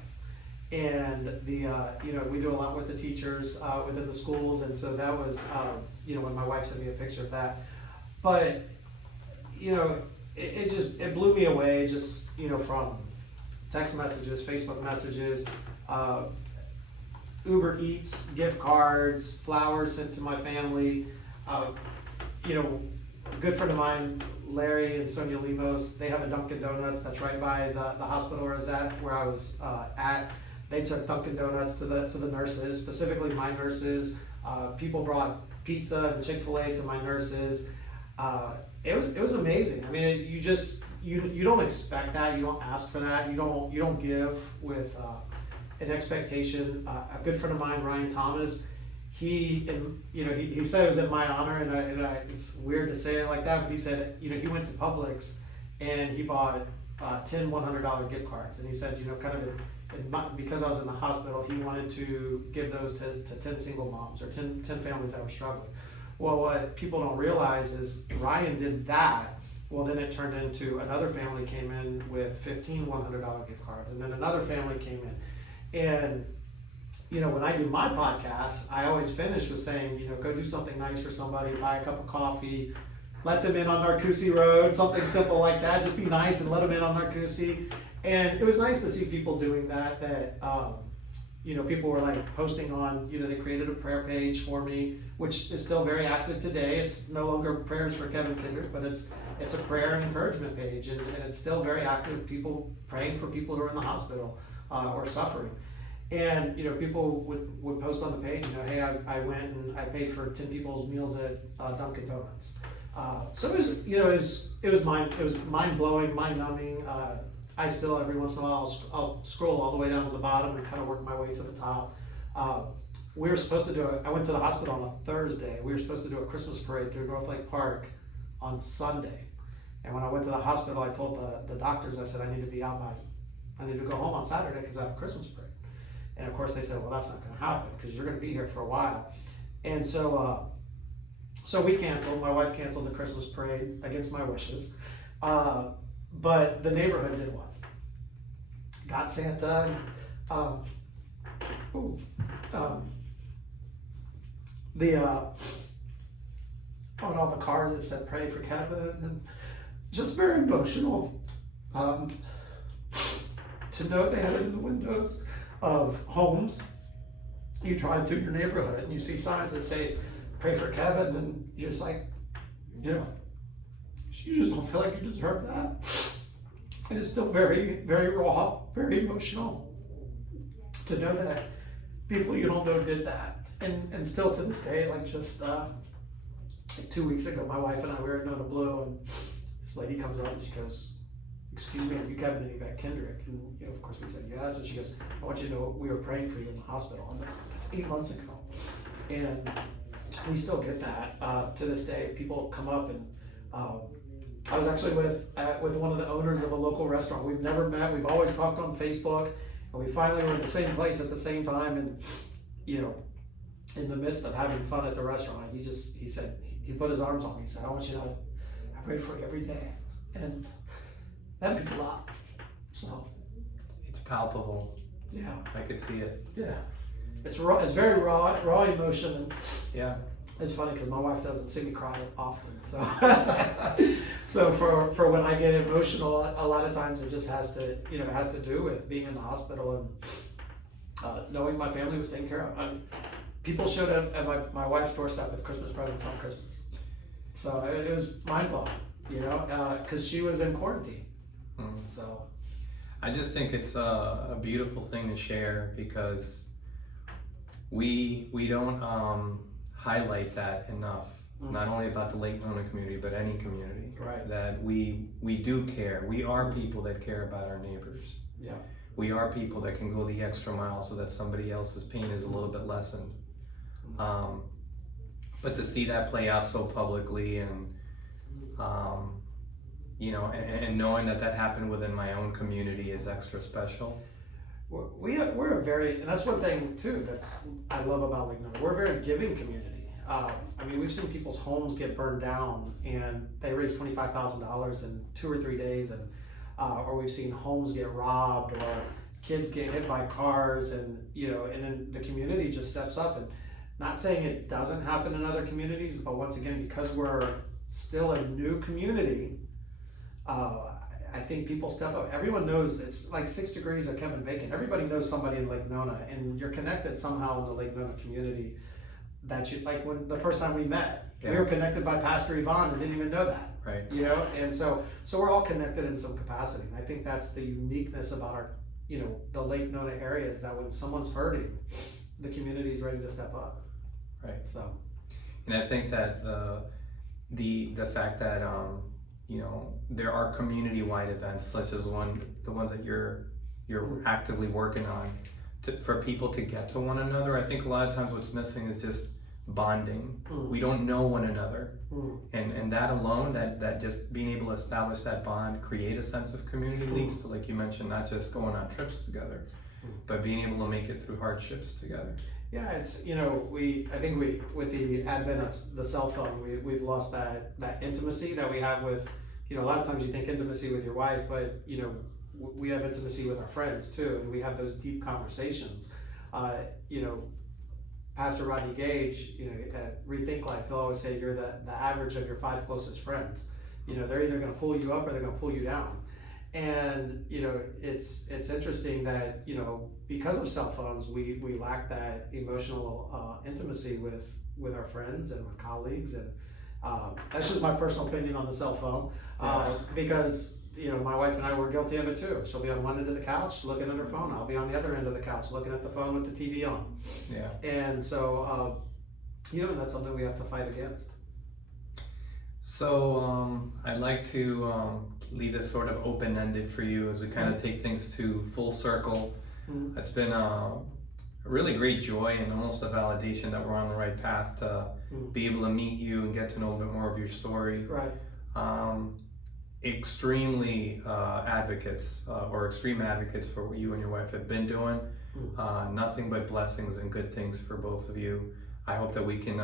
And we do a lot with the teachers within the schools, and so that was when my wife sent me a picture of that. But it blew me away, just from text messages, Facebook messages, Uber Eats, gift cards, flowers sent to my family. A good friend of mine, Larry and Sonia Limos, they have a Dunkin' Donuts that's right by the hospital where I was at. They took Dunkin' Donuts to the nurses, specifically my nurses. People brought pizza and Chick-fil-A to my nurses. It was amazing. I mean, you don't expect that. You don't ask for that. You don't give with an expectation. A good friend of mine, Ryan Thomas, he said it was in my honor, and it's weird to say it like that, but he said he went to Publix and he bought 10 $100 gift cards, and he said because I was in the hospital, he wanted to give those to 10 single moms or 10 families that were struggling. Well, what people don't realize is Ryan did that. Well, then it turned into another family came in with 15 $100 gift cards, and then another family came in. And when I do my podcast, I always finish with saying, go do something nice for somebody, buy a cup of coffee, let them in on Narcoossee Road, something simple like that. Just be nice and let them in on Narcoossee. And it was nice to see people doing that people were like posting on, they created a prayer page for me, which is still very active today. It's no longer prayers for Kevin Kendrick, but it's a prayer and encouragement page, and it's still very active. People praying for people who are in the hospital or suffering. And people would post on the page, hey, I went and I paid for 10 people's meals at Dunkin' Donuts. So it was mind blowing, mind numbing. I still every once in a while I'll scroll all the way down to the bottom and kind of work my way to the top. We were supposed to I went to the hospital on a Thursday. We were supposed to do a Christmas parade through North Lake Park on Sunday. And when I went to the hospital, I told the doctors, I said, I need to go home on Saturday because I have a Christmas parade. And of course they said, well, that's not going to happen because you're going to be here for a while. And so we canceled. My wife canceled the Christmas parade against my wishes. But the neighborhood did one. Got Santa. On all the cars it said pray for Kevin, and just very emotional to know they had it in the windows of homes you drive through your neighborhood and you see signs that say, pray for Kevin, and you're just like, you know, you just don't feel like you deserve that. And it's still very, very raw, very emotional to know that people you don't know did that. And still to this day, like just like 2 weeks ago, my wife and I were at Nona Blue, and this lady comes up and she goes, excuse me, are you Kevin and Yvette Kendrick? And you know, of course we said yes, and she goes, I want you to know we were praying for you in the hospital, and that's 8 months ago. And we still get that to this day. People come up, and I was actually with one of the owners of a local restaurant. We've never met, we've always talked on Facebook, and we finally were in the same place at the same time, and you know, in the midst of having fun at the restaurant, he said, he put his arms on me, he said, I want you to know, I pray for you every day. And that means a lot. So It's palpable. yeah, I could see it. yeah, it's raw. It's very raw emotion, and Yeah. it's funny because my wife doesn't see me cry often. So so for when I get emotional, a lot of times it just has to, you know, it has to do with being in the hospital and knowing my family was taken care of. I mean, people showed up at my wife's doorstep with Christmas presents on Christmas. So it was mind blowing, you know, because she was in quarantine. So I just think it's a beautiful thing to share, because we don't highlight that enough. Not only about the Lake Nona community, but any community. Right. That we do care. We are people that care about our neighbors. yeah, We are people that can go the extra mile so that somebody else's pain is a little bit lessened. But to see that play out so publicly, and you know, and knowing that happened within my own community is extra special. we're a very, and that's one thing too that's I love about Lake Nona. We're a very giving community. I mean, we've seen people's homes get burned down, and they raise $25,000 in 2 or 3 days, and or we've seen homes get robbed, or kids get hit by cars, and you know, and then the community just steps up. And not saying it doesn't happen in other communities, but once again, because we're still a new community, I think people step up. Everyone knows it's like 6 degrees of Kevin Bacon. Everybody knows somebody in Lake Nona, and you're connected somehow in the Lake Nona community. That you, like when the first time we met, we were connected by Pastor Yvonne and didn't even know that. Right. You know, and so we're all connected in some capacity. And I think that's the uniqueness about our, you know, the Lake Nona area, is that when someone's hurting, the community is ready to step up. Right. So, and I think that the fact that you know, there are community-wide events such as the ones that you're actively working on, for people to get to one another. I think a lot of times what's missing is just bonding. We don't know one another, and that alone, that just being able to establish that bond, create a sense of community, leads to, like you mentioned, not just going on trips together, but being able to make it through hardships together. yeah, it's, you know, I think with the advent of the cell phone, we've lost that intimacy that we have with, you know, a lot of times you think intimacy with your wife, but you know, we have intimacy with our friends too, and we have those deep conversations. You know, Pastor Rodney Gage, you know, at Rethink Life, he'll always say you're the average of your 5 closest friends. You know, they're either going to pull you up or they're going to pull you down. And you know, it's interesting that, you know, because of cell phones, we lack that emotional intimacy with our friends and with colleagues. And that's just my personal opinion on the cell phone, because you know, my wife and I were guilty of it too. She'll be on one end of the couch looking at her phone. I'll be on the other end of the couch looking at the phone with the TV on. Yeah. And so, you know, that's something we have to fight against. So I'd like to leave this sort of open-ended for you as we kind of take things to full circle. It's been a really great joy and almost a validation that we're on the right path to be able to meet you and get to know a bit more of your story. Right. Extreme advocates for what you and your wife have been doing. Nothing but blessings and good things for both of you. I hope that we can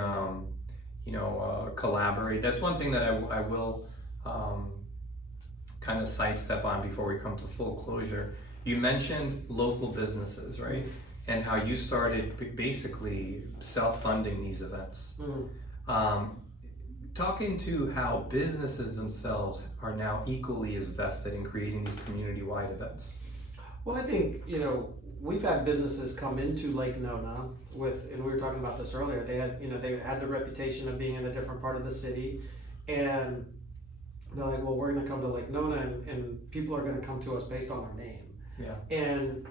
collaborate. That's one thing that I will kind of sidestep on before we come to full closure. You mentioned local businesses, right? And how you started basically self-funding these events. Talking to how businesses themselves are now equally as vested in creating these community-wide events. Well, I think, you know, we've had businesses come into Lake Nona and we were talking about this earlier, they had the reputation of being in a different part of the city, and they're like, well, we're gonna come to Lake Nona and people are gonna come to us based on their name. Yeah. And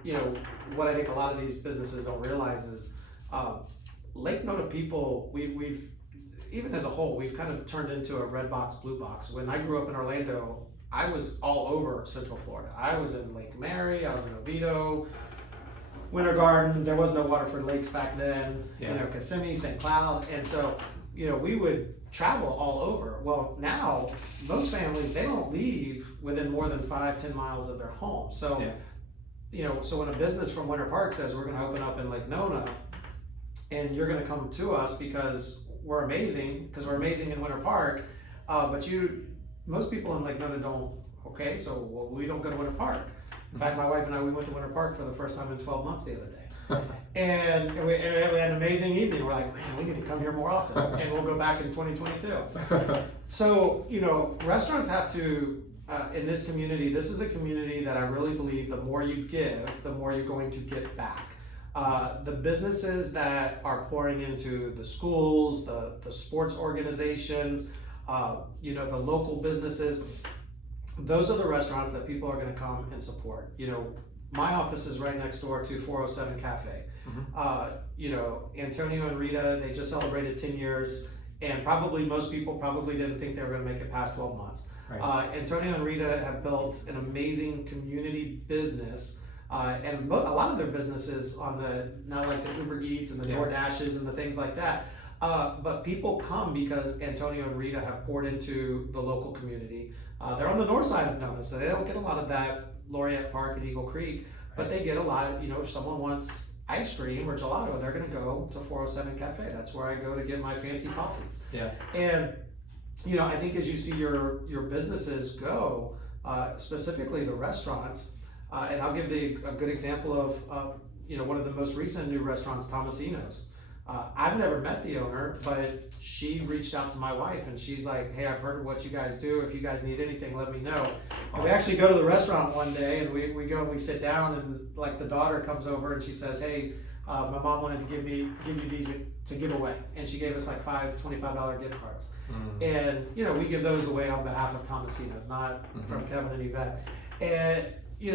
what I think a lot of these businesses don't realize is Lake Nona people, we've even as a whole, we've kind of turned into a red box, blue box. When I grew up in Orlando, I was all over Central Florida. I was in Lake Mary, I was in Oviedo, Winter Garden. There was no Waterford Lakes back then. Yeah. Kissimmee, St. Cloud, and so we would travel all over. Well, now most families, they don't leave within more than 5-10 miles of their home. So so when a business from Winter Park says we're going to open up in Lake Nona, and you're going to come to us because we're amazing in Winter Park, but most people in Lake Nona don't. Okay, so we don't go to Winter Park. In fact, my wife and I, we went to Winter Park for the first time in 12 months the other day. and we had an amazing evening. We're like, man, we need to come here more often, and we'll go back in 2022. So, restaurants have to, in this community, this is a community that I really believe the more you give, the more you're going to get back. The businesses that are pouring into the schools, the sports organizations, the local businesses, those are the restaurants that people are going to come and support. My office is right next door to 407 Cafe. Mm-hmm. Antonio and Rita, they just celebrated 10 years, and most people didn't think they were going to make it past 12 months. Right. Antonio and Rita have built an amazing community business, and a lot of their businesses not like the Uber Eats and the DoorDashes and the things like that. But people come because Antonio and Rita have poured into the local community. They're on the north side of Nona, so they don't get a lot of that Laureate Park and Eagle Creek, but they get a lot. If someone wants ice cream or gelato, they're going to go to 407 Cafe. That's where I go to get my fancy coffees. Yeah. And I think as you see your businesses go, specifically the restaurants, and I'll give a good example of one of the most recent new restaurants, Tomasino's. I've never met the owner, but she reached out to my wife and she's like, hey, I've heard of what you guys do. If you guys need anything, let me know. And we actually go to the restaurant one day and we go and we sit down, and like the daughter comes over and she says, hey, my mom wanted to give you these to give away. And she gave us like $5 $25 gift cards. Mm-hmm. And we give those away on behalf of Tomasino's, not from Kevin and Yvette. And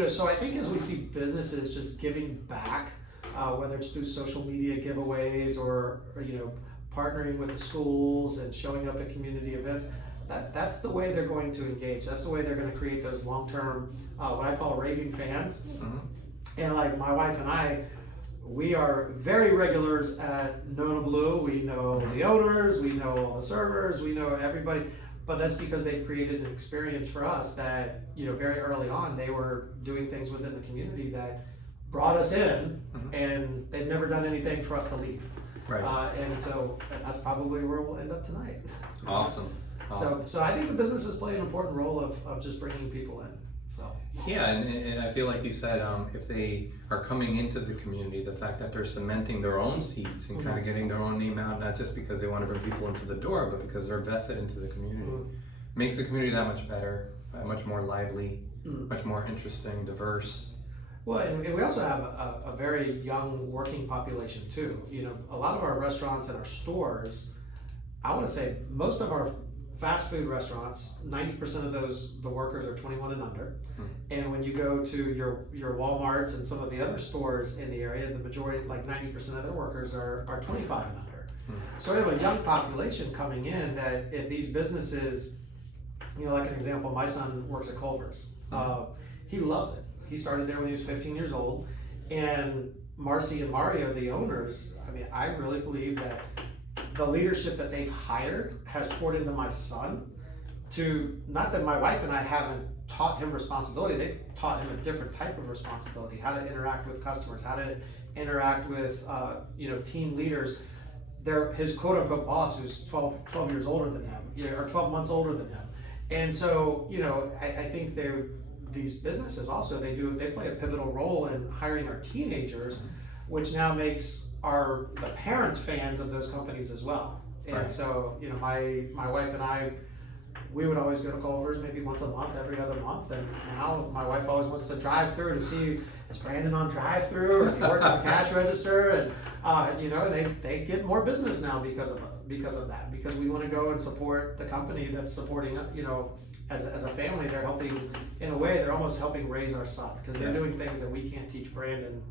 so I think as we see businesses just giving back, whether it's through social media giveaways or partnering with the schools and showing up at community events, that's the way they're going to engage. That's the way they're going to create those long-term, what I call raving fans. Mm-hmm. And like my wife and I, we are very regulars at Nona Blue. We know the owners, we know all the servers, we know everybody. But that's because they've created an experience for us that, very early on, they were doing things within the community that brought us in, and they've never done anything for us to leave. Right. And that's probably where we'll end up tonight. Awesome. So I think the businesses play an important role of just bringing people in. So. Yeah, and I feel like you said, if they are coming into the community, the fact that they're cementing their own seats and kind of getting their own name out, not just because they want to bring people into the door, but because they're vested into the community, makes the community that much better, much more lively, much more interesting, diverse. Well, and we also have a very young working population too. A lot of our restaurants and our stores, I want to say most of our fast food restaurants, 90% of the workers are 21 and under. And when you go to your Walmarts and some of the other stores in the area, the majority, like 90% of their workers are 25 and under. So we have a young population coming in that if these businesses, like an example, my son works at Culver's. He loves it. He started there when he was 15 years old, and Marcy and Mario, the owners, I really believe that the leadership that they've hired has poured into my son not that my wife and I haven't taught him responsibility, they've taught him a different type of responsibility, how to interact with customers, how to interact with, team leaders. His quote unquote boss, who's 12 years older than him, or 12 months older than him. And so, I think these businesses also, they play a pivotal role in hiring our teenagers, which now makes the parents fans of those companies as well. And right. So, my wife and I, we would always go to Culver's maybe once a month, every other month, and now my wife always wants to drive through to see is Brandon on drive-through, or is he working the cash register? And you know, they get more business now because of that, because we want to go and support the company that's supporting, you know, as a family. They're helping, in a way, they're almost helping raise our son, because they're doing things that we can't teach Brandon,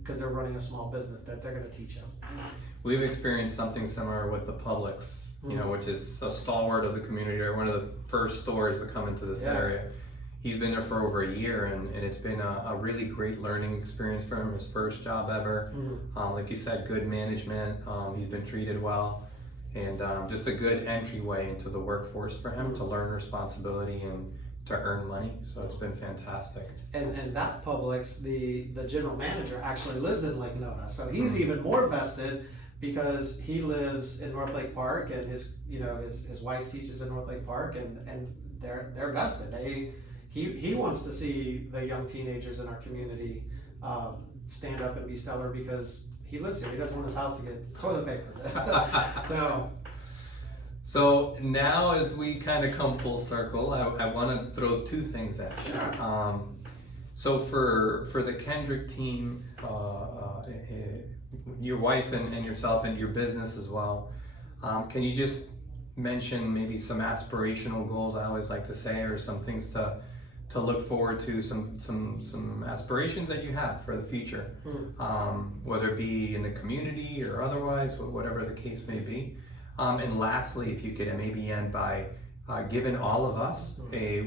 because they're running a small business that they're going to teach him. We've experienced something similar with the Publix, you know, which is a stalwart of the community, or one of the first stores to come into this area. He's been there for over a year, and it's been a really great learning experience for him. His first job ever. Like you said, good management. He's been treated well, and just a good entryway into the workforce for him to learn responsibility and to earn money. So it's been fantastic. And that Publix, the general manager actually lives in Lake Nona, so he's even more vested, because he lives in North Lake Park, and his wife teaches in North Lake Park, and they're vested. He wants to see the young teenagers in our community stand up and be stellar, because he lives here. He doesn't want his house to get toilet paper. So now, as we kind of come full circle, I want to throw two things at you. Sure. So for the Kendrick team, your wife and yourself and your business as well, can you just mention maybe some aspirational goals, I always like to say, or some things to look forward to, some aspirations that you have for the future, whether it be in the community or otherwise, whatever the case may be. And lastly, if you could maybe end by giving all of us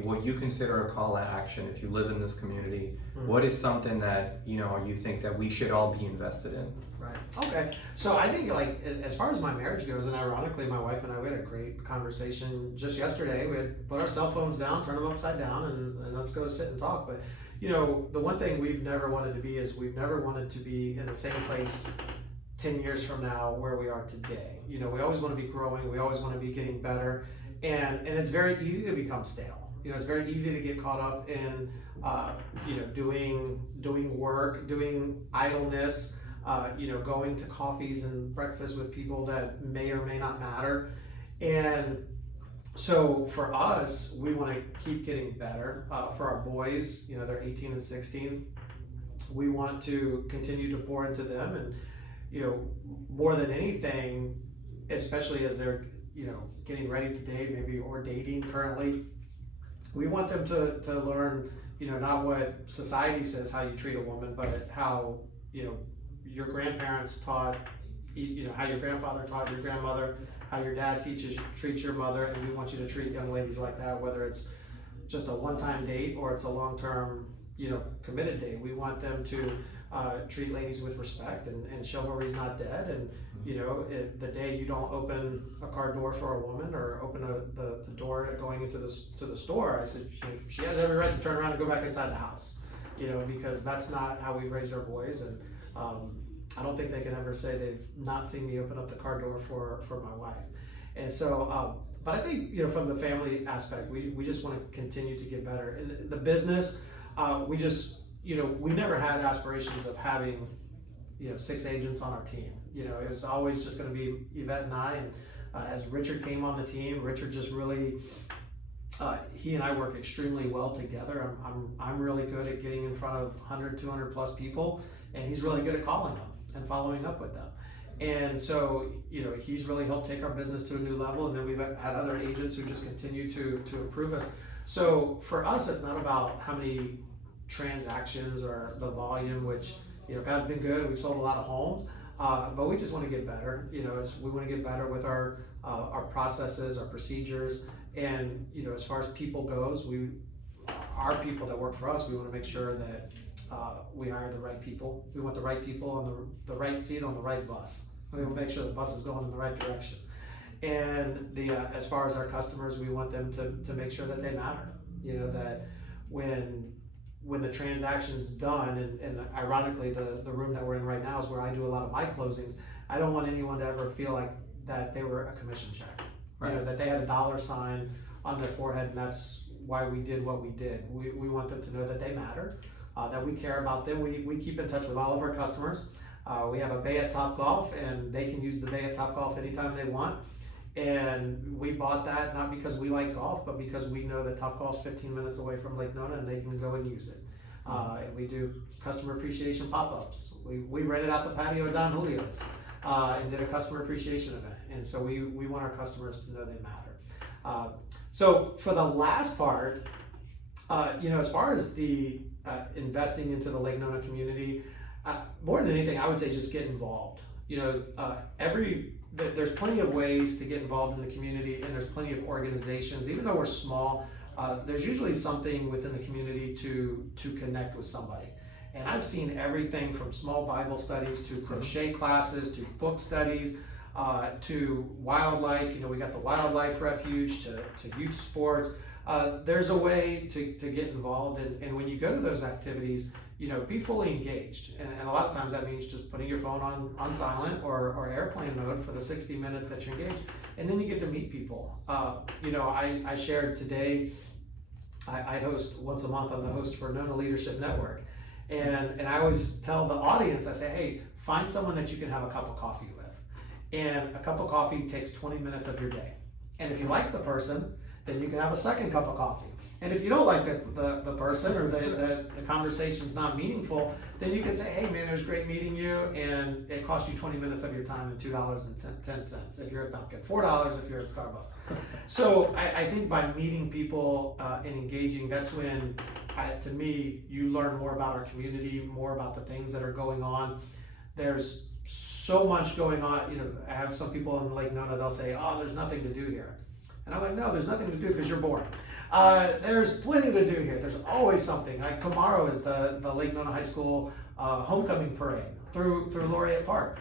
what you consider a call to action. If you live in this community, what is something that you think that we should all be invested in? Right. Okay. So I think, like, as far as my marriage goes, and ironically, my wife and I, we had a great conversation just yesterday. We had put our cell phones down, turn them upside down, and let's go sit and talk. But the one thing we've never wanted to be is we've never wanted to be in the same place 10 years from now where we are today. We always want to be growing. We always want to be getting better. And it's very easy to become stale. It's very easy to get caught up in, doing work, doing idleness, going to coffees and breakfast with people that may or may not matter. And so for us, we want to keep getting better. For our boys, they're 18 and 16. We want to continue to pour into them, and more than anything, especially as they're getting ready to date, maybe, or dating currently, we want them to learn not what society says how you treat a woman, but how your grandparents taught, how your grandfather taught your grandmother, how your dad treats your mother, and we want you to treat young ladies like that, whether it's just a one-time date or it's a long-term committed date. We want them to treat ladies with respect, and chivalry's not dead. And the day you don't open a car door for a woman, or open the door going into the store, I said she has every right to turn around and go back inside the house, because that's not how we've raised our boys. And I don't think they can ever say they've not seen me open up the car door for my wife. And so but I think from the family aspect, we just want to continue to get better. In the business, we just we never had aspirations of having 6 agents on our team. It was always just going to be Yvette and I. And as Richard came on the team, Richard just really he and I work extremely well together. I'm really good at getting in front of 100, 200 plus people, and he's really good at calling them and following up with them. And so he's really helped take our business to a new level. And then we've had other agents who just continue to improve us. So for us, it's not about how many transactions or the volume, which God's been good. We've sold a lot of homes, but we just want to get better. We want to get better with our processes, our procedures, and as far as people goes, our people that work for us, we want to make sure that we hire the right people. We want the right people on the right seat on the right bus. We want to make sure the bus is going in the right direction. And as far as our customers, we want them to make sure that they matter. That when the transaction's done, and ironically, the room that we're in right now is where I do a lot of my closings. I don't want anyone to ever feel like that they were a commission check, right? That they had a dollar sign on their forehead, and that's why we did what we did. We want them to know that they matter, that we care about them. We keep in touch with all of our customers. We have a bay at Topgolf, and they can use the bay at Topgolf anytime they want. And we bought that not because we like golf, but because we know that Topgolf's 15 minutes away from Lake Nona, and they can go and use it. And we do customer appreciation pop-ups. We rented out the patio at Don Julio's and did a customer appreciation event. And so we want our customers to know they matter. So for the last part, as far as the investing into the Lake Nona community, more than anything, I would say just get involved. There's plenty of ways to get involved in the community, and there's plenty of organizations. Even though we're small, there's usually something within the community to connect with somebody. And I've seen everything from small Bible studies to crochet classes to book studies to wildlife. We got the wildlife refuge to youth sports. There's a way to get involved, and when you go to those activities, be fully engaged. And a lot of times that means just putting your phone on silent or airplane mode for the 60 minutes that you're engaged. And then you get to meet people. I shared today, I host once a month. I'm the host for Nona Leadership Network. And I always tell the audience, I say, hey, find someone that you can have a cup of coffee with. And a cup of coffee takes 20 minutes of your day. And if you like the person, then you can have a second cup of coffee. And if you don't like the person, or the conversation's not meaningful, then you can say, hey man, it was great meeting you, and it cost you 20 minutes of your time and $2.10 if you're at Dunkin', $4 if you're at Starbucks. So I think by meeting people and engaging, that's when, to me, you learn more about our community, more about the things that are going on. There's so much going on. I have some people in Lake Nona, they'll say, oh, there's nothing to do here. And I'm like, no, there's nothing to do because you're boring. There's plenty to do here. There's always something. Like tomorrow is the Lake Nona High School homecoming parade through Laureate Park.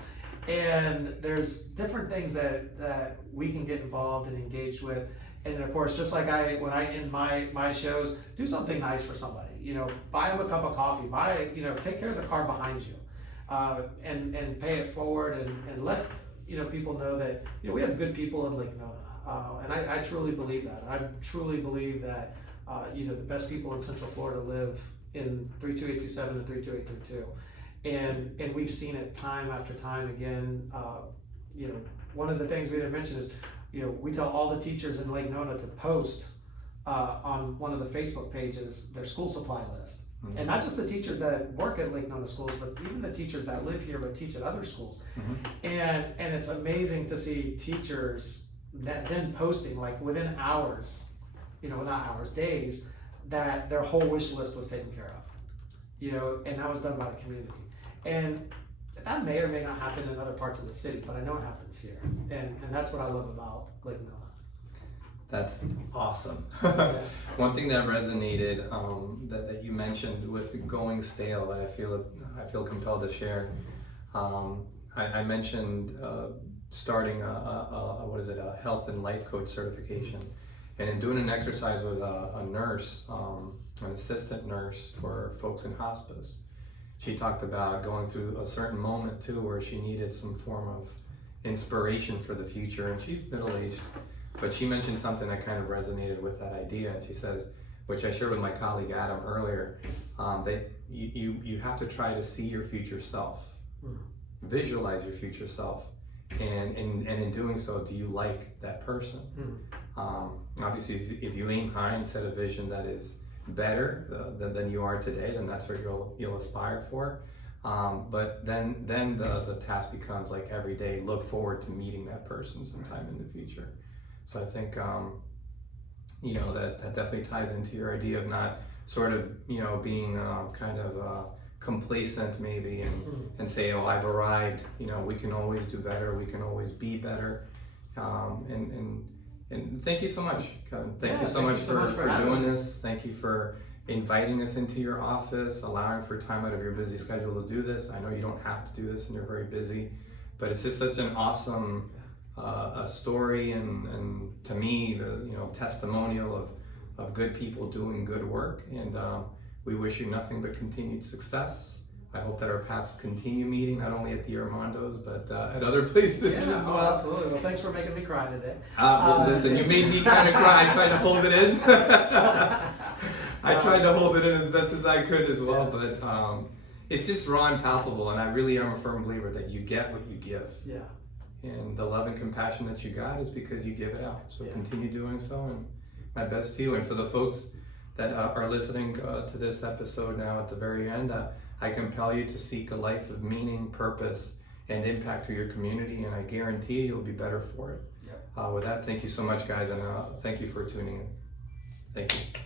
And there's different things that we can get involved and engaged with. And of course, just like when I end my shows, do something nice for somebody. Buy them a cup of coffee. Take care of the car behind you, and pay it forward, and let people know that we have good people in Lake Nona. And I truly believe that. I truly believe that the best people in Central Florida live in 32827 and 32832, and we've seen it time after time again. One of the things we didn't mention is we tell all the teachers in Lake Nona to post on one of the Facebook pages their school supply list. Mm-hmm. And not just the teachers that work at Lake Nona schools, but even the teachers that live here but teach at other schools. Mm-hmm. And it's amazing to see teachers that then posting, like within hours, not hours, days, that their whole wish list was taken care of, and that was done by the community. And that may or may not happen in other parts of the city, but I know it happens here. And that's what I love about Lake Nona. That's awesome. Yeah. One thing that resonated that you mentioned with going stale that I feel compelled to share. I mentioned starting a health and life coach certification, and in doing an exercise with a nurse, an assistant nurse for folks in hospice, she talked about going through a certain moment too where she needed some form of inspiration for the future, and she's middle-aged, but she mentioned something that kind of resonated with that idea. She says, which I shared with my colleague Adam earlier, that you have to try to see your future self, visualize your future self. And in doing so, do you like that person? Obviously, if you aim high and set a vision that is better than you are today, then that's what you'll aspire for. But then the task becomes like every day, look forward to meeting that person sometime in the future. So I think that definitely ties into your idea of not sort of being kind of complacent maybe and say, oh, I've arrived, we can always do better, we can always be better. And thank you so much, Kevin. Thank you so much for doing this. Thank you for inviting us into your office, allowing for time out of your busy schedule to do this. I know you don't have to do this and you're very busy, but it's just such an awesome a story, and to me, the testimonial of good people doing good work. And we wish you nothing but continued success. I hope that our paths continue meeting, not only at the Armando's, but at other places as well. Absolutely. Well, thanks for making me cry today. Listen, you made me kind of cry. I tried to hold it in. I tried to hold it in as best as I could as well, but it's just raw and palpable, and I really am a firm believer that you get what you give. Yeah. And the love and compassion that you got is because you give it out. So continue doing so, and my best to you. And for the folks that are listening to this episode now at the very end, I compel you to seek a life of meaning, purpose, and impact to your community, and I guarantee you'll be better for it. Yep. With that, thank you so much, guys, and thank you for tuning in. Thank you.